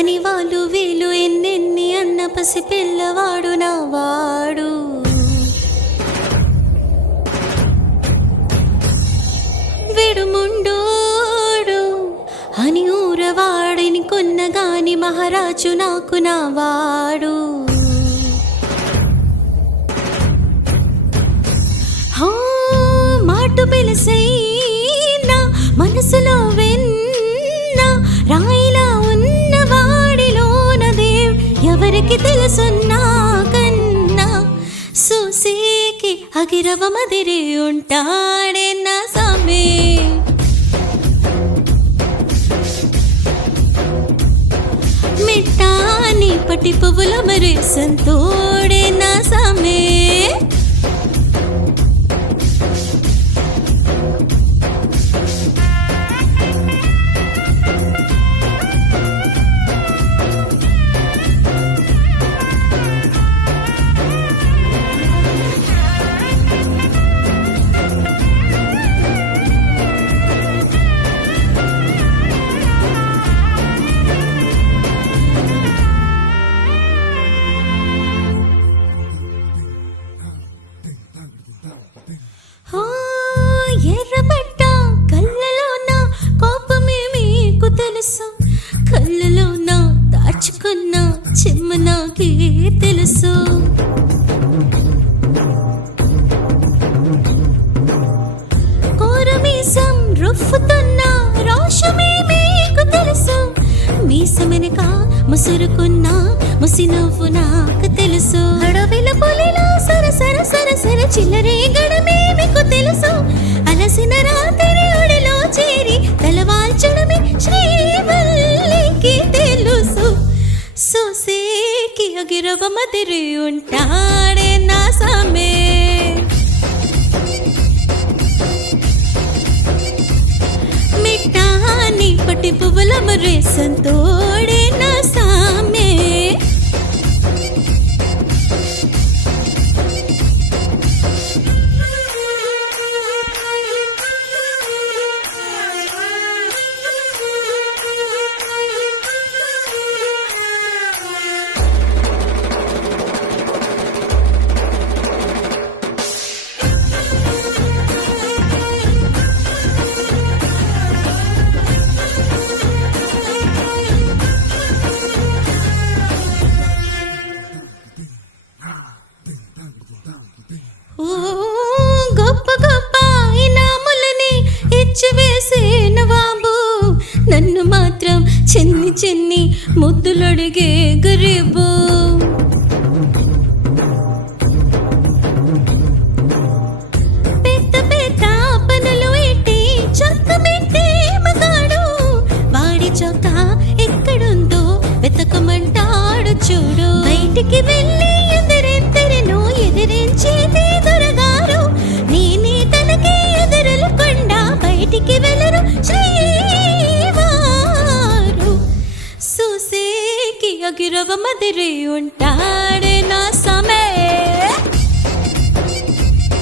అని వాళ్ళు వీళ్ళు ఎన్నెన్ని అన్న పసి పిల్లవాడు నా వాడు. విడుముండోడు అని ఊరవాడిని కొన్నగాని మహారాజు నాకు నా వాడు. మాటు పిలిసైనా మనసులో వెన్న రాయిలా ఉన్న వాడిలోన దేవుడు ఎవరికి తెలుసున్నా కన్నా సూసేకి అగిరవ మదిరి ఉంటాడే నా సామే. మిట్టాని పట్టి పువ్వుల మరి సంతోడే నా సామే. ఎర్రబడ్డ కళ్ళలోన కోపమే మీకు తెలుసు, కళ్ళలోన దాచుకున్న చెమ్మ నాకే తెలుసు. కోరమీసం రుఫ్ఫుతున్న రోషమే మీకు తెలుసు, మీసమెనక ముసురుకున్న ముసి నవ్వు నాకు తెలుసు. అడవిల పులిలా సరసర సరసర చిల్లరే గడమే మీకు తెలుసు, అలసిన రాత్రి ఒడిలో చేరి తలవాల్చడమే శ్రీవల్లికి తెలుసు. సోసేకి అగిరవ మదిరి ఉంటాడే నా సామే. మిట్టాని పట్టి పువ్వుల మర్రే సంతోడే నా సామే. గొప్ప గొప్ప ఇనాములని ఇచ్చివేసిన బాబు, నన్ను మాత్రం చిన్ని చిన్ని ముద్దులడిగే గరీబు. పెద్ద పెద్ద పనులు ఎట్టి చొక్క మెట్టే మగాడు, వాడి చొక్క ఎక్కడుందో వెతకమంటాడు చూడు. బయటికి వెళ్ళి ఎదురెంతరెను ఎదిరించేది దొరగారు, నేనే తనకి ఎదురులకుండా బయటికి వెళ్ళరు శ్రీవారు. సూసేకి అగిరవ మదిరి ఉంటాడే నా సామె.